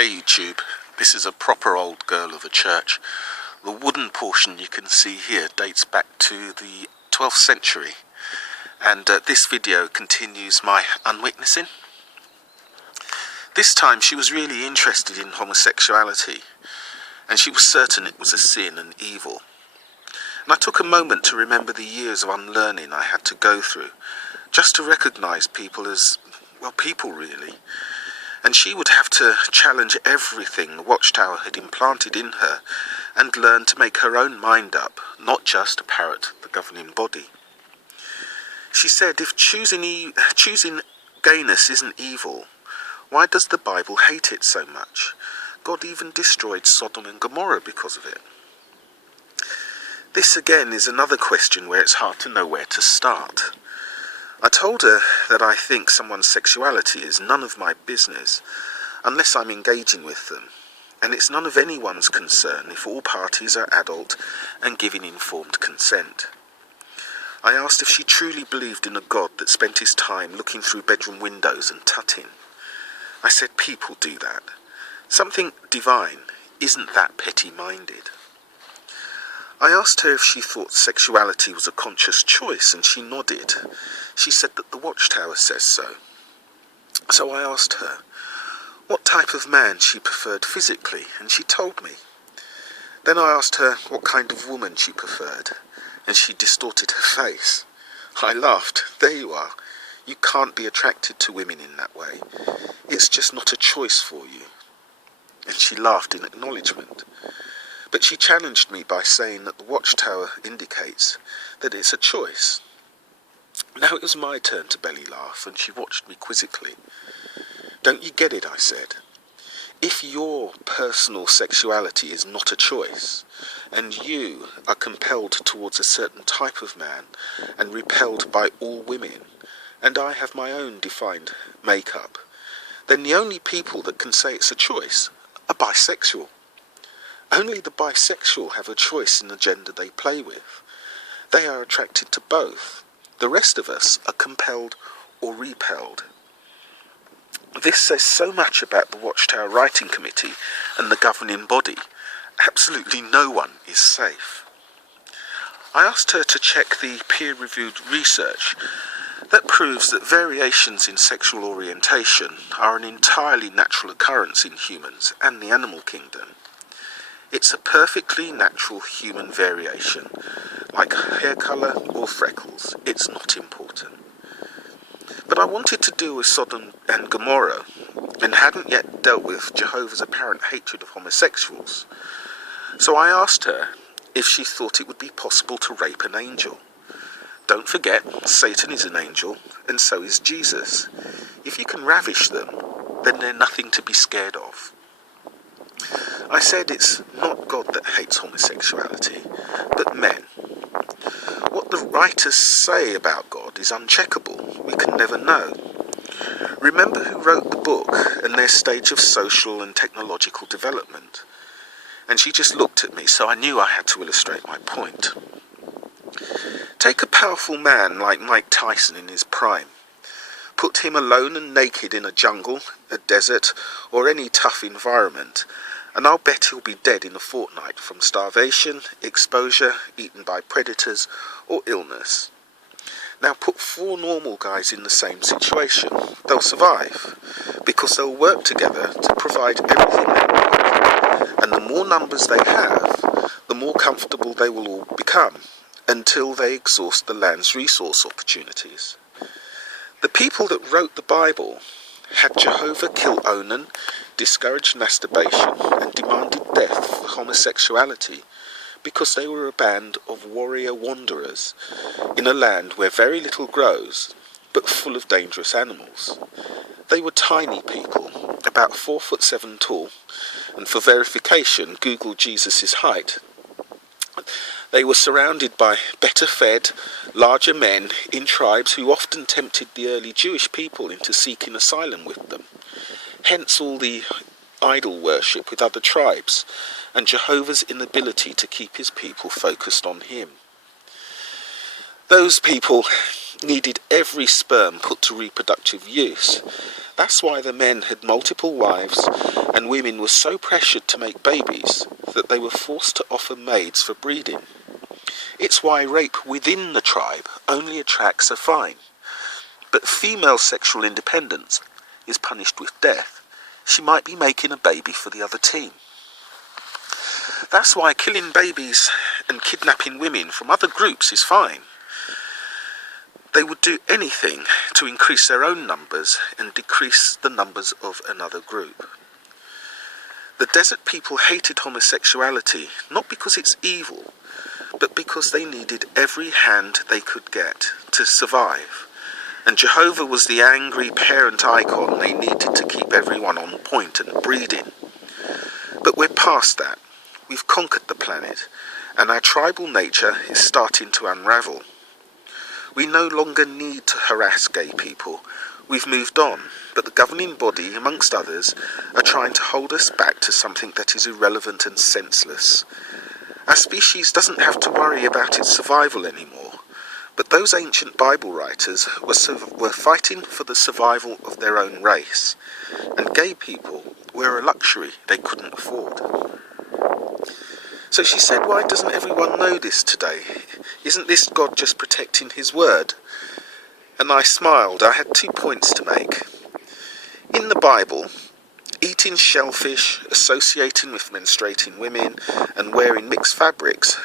Hey YouTube, this is a proper old girl of a church. The wooden portion you can see here dates back to the 12th century, and this video continues my unwitnessing. This time she was really interested in homosexuality, and she was certain it was a sin and evil. And I took a moment to remember the years of unlearning I had to go through, just to recognise people as, well, people really. And she would have to challenge everything the Watchtower had implanted in her and learn to make her own mind up, not just parrot the governing body. She said, if choosing gayness isn't evil, why does the Bible hate it so much? God even destroyed Sodom and Gomorrah because of it. This again is another question where it's hard to know where to start. I told her that I think someone's sexuality is none of my business unless I'm engaging with them, and it's none of anyone's concern if all parties are adult and giving informed consent. I asked if she truly believed in a God that spent his time looking through bedroom windows and tutting. I said people do that. Something divine isn't that petty-minded. I asked her if she thought sexuality was a conscious choice, and she nodded. She said that the Watchtower says so. So I asked her what type of man she preferred physically, and she told me. Then I asked her what kind of woman she preferred, and she distorted her face. I laughed. There you are. You can't be attracted to women in that way. It's just not a choice for you. And she laughed in acknowledgement. But she challenged me by saying that the Watchtower indicates that it's a choice. Now it was my turn to belly laugh, and she watched me quizzically. Don't you get it, I said. If your personal sexuality is not a choice, and you are compelled towards a certain type of man and repelled by all women, and I have my own defined makeup, then the only people that can say it's a choice are bisexual. Only the bisexual have a choice in the gender they play with. They are attracted to both. The rest of us are compelled or repelled. This says so much about the Watchtower Writing Committee and the governing body. Absolutely no one is safe. I asked her to check the peer-reviewed research that proves that variations in sexual orientation are an entirely natural occurrence in humans and the animal kingdom. It's a perfectly natural human variation, like hair colour or freckles. It's not important. But I wanted to deal with Sodom and Gomorrah, and hadn't yet dealt with Jehovah's apparent hatred of homosexuals. So I asked her if she thought it would be possible to rape an angel. Don't forget, Satan is an angel, and so is Jesus. If you can ravish them, then they're nothing to be scared of. I said it's not God that hates homosexuality, but men. What the writers say about God is uncheckable. We can never know. Remember who wrote the book and their stage of social and technological development. And she just looked at me, so I knew I had to illustrate my point. Take a powerful man like Mike Tyson in his prime. Put him alone and naked in a jungle, a desert, or any tough environment, and I'll bet he'll be dead in a fortnight from starvation, exposure, eaten by predators, or illness. Now put 4 normal guys in the same situation. They'll survive, because they'll work together to provide everything they need. And the more numbers they have, the more comfortable they will all become, until they exhaust the land's resource opportunities. The people that wrote the Bible had Jehovah kill Onan, discouraged masturbation, and demanded death for homosexuality because they were a band of warrior wanderers in a land where very little grows, but full of dangerous animals. They were tiny people, about 4'7" tall, and for verification, Google Jesus' height. They were surrounded by better fed, larger men in tribes who often tempted the early Jewish people into seeking asylum with them. Hence all the idol worship with other tribes, and Jehovah's inability to keep his people focused on him. Those people needed every sperm put to reproductive use. That's why the men had multiple wives, and women were so pressured to make babies that they were forced to offer maids for breeding. It's why rape within the tribe only attracts a fine. But female sexual independence is punished with death. She might be making a baby for the other team. That's why killing babies and kidnapping women from other groups is fine. They would do anything to increase their own numbers and decrease the numbers of another group. The desert people hated homosexuality not because it's evil, but because they needed every hand they could get to survive. And Jehovah was the angry parent icon they needed to keep everyone on point and breeding. But we're past that. We've conquered the planet, and our tribal nature is starting to unravel. We no longer need to harass gay people. We've moved on, but the governing body, amongst others, are trying to hold us back to something that is irrelevant and senseless. Our species doesn't have to worry about its survival anymore, but those ancient Bible writers were fighting for the survival of their own race, and gay people were a luxury they couldn't afford. So she said, why doesn't everyone know this today? Isn't this God just protecting his word? And I smiled. I had 2 points to make. In the Bible, eating shellfish, associating with menstruating women, and wearing mixed fabrics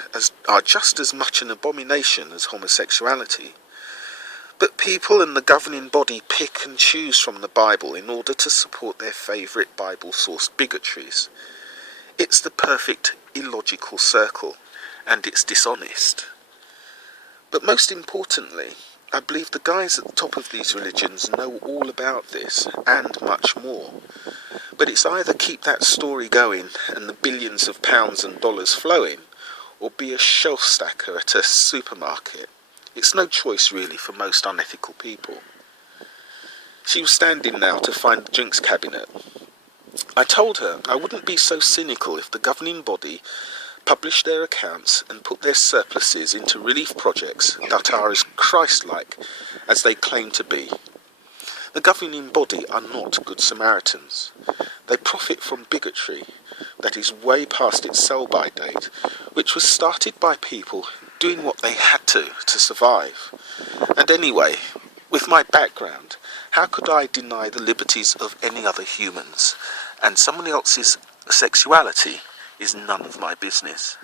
are just as much an abomination as homosexuality. But people and the governing body pick and choose from the Bible in order to support their favourite Bible-sourced bigotries. It's the perfect illogical circle, and it's dishonest. But most importantly, I believe the guys at the top of these religions know all about this, and much more. But it's either keep that story going and the billions of pounds and dollars flowing, or be a shelf stacker at a supermarket. It's no choice really for most unethical people. She was standing now to find the drinks cabinet. I told her I wouldn't be so cynical if the governing body published their accounts and put their surpluses into relief projects that are as Christ-like as they claim to be. The governing body are not good Samaritans. They profit from bigotry that is way past its sell-by date, which was started by people doing what they had to survive. And anyway, with my background, how could I deny the liberties of any other humans? And someone else's sexuality is none of my business.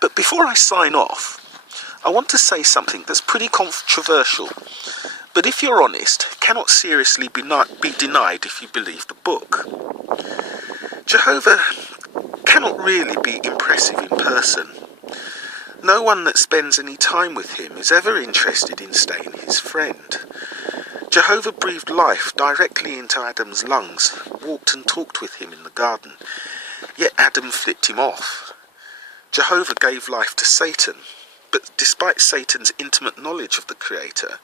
But before I sign off, I want to say something that's pretty controversial, but if you're honest, cannot seriously be denied if you believe the book. Jehovah cannot really be impressive in person. No one that spends any time with him is ever interested in staying his friend. Jehovah breathed life directly into Adam's lungs, walked and talked with him in the garden, yet Adam flipped him off. Jehovah gave life to Satan, but despite Satan's intimate knowledge of the Creator,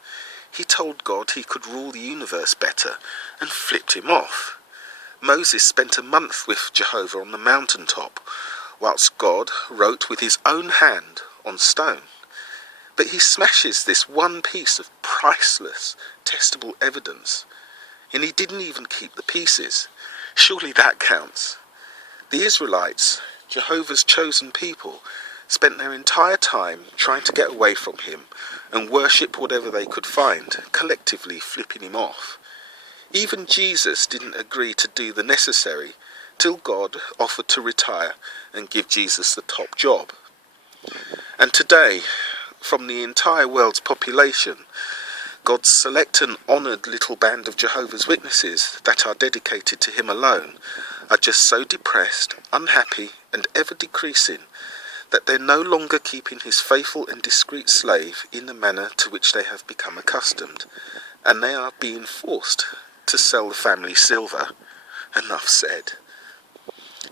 he told God he could rule the universe better and flipped him off. Moses spent a month with Jehovah on the mountaintop, whilst God wrote with his own hand on stone. But he smashes this one piece of priceless, testable evidence, and he didn't even keep the pieces. Surely that counts. The Israelites, Jehovah's chosen people, spent their entire time trying to get away from him and worship whatever they could find, collectively flipping him off. Even Jesus didn't agree to do the necessary till God offered to retire and give Jesus the top job. And today, from the entire world's population, God's select and honoured little band of Jehovah's Witnesses that are dedicated to him alone are just so depressed, unhappy and ever decreasing that they're no longer keeping his faithful and discreet slave in the manner to which they have become accustomed, and they are being forced to sell the family silver. Enough said.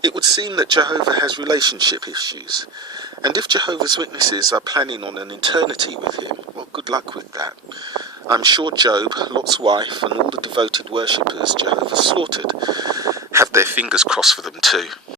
It would seem that Jehovah has relationship issues, and if Jehovah's Witnesses are planning on an eternity with him, well, good luck with that. I'm sure Job, Lot's wife, and all the devoted worshippers Jehovah slaughtered have their fingers crossed for them too.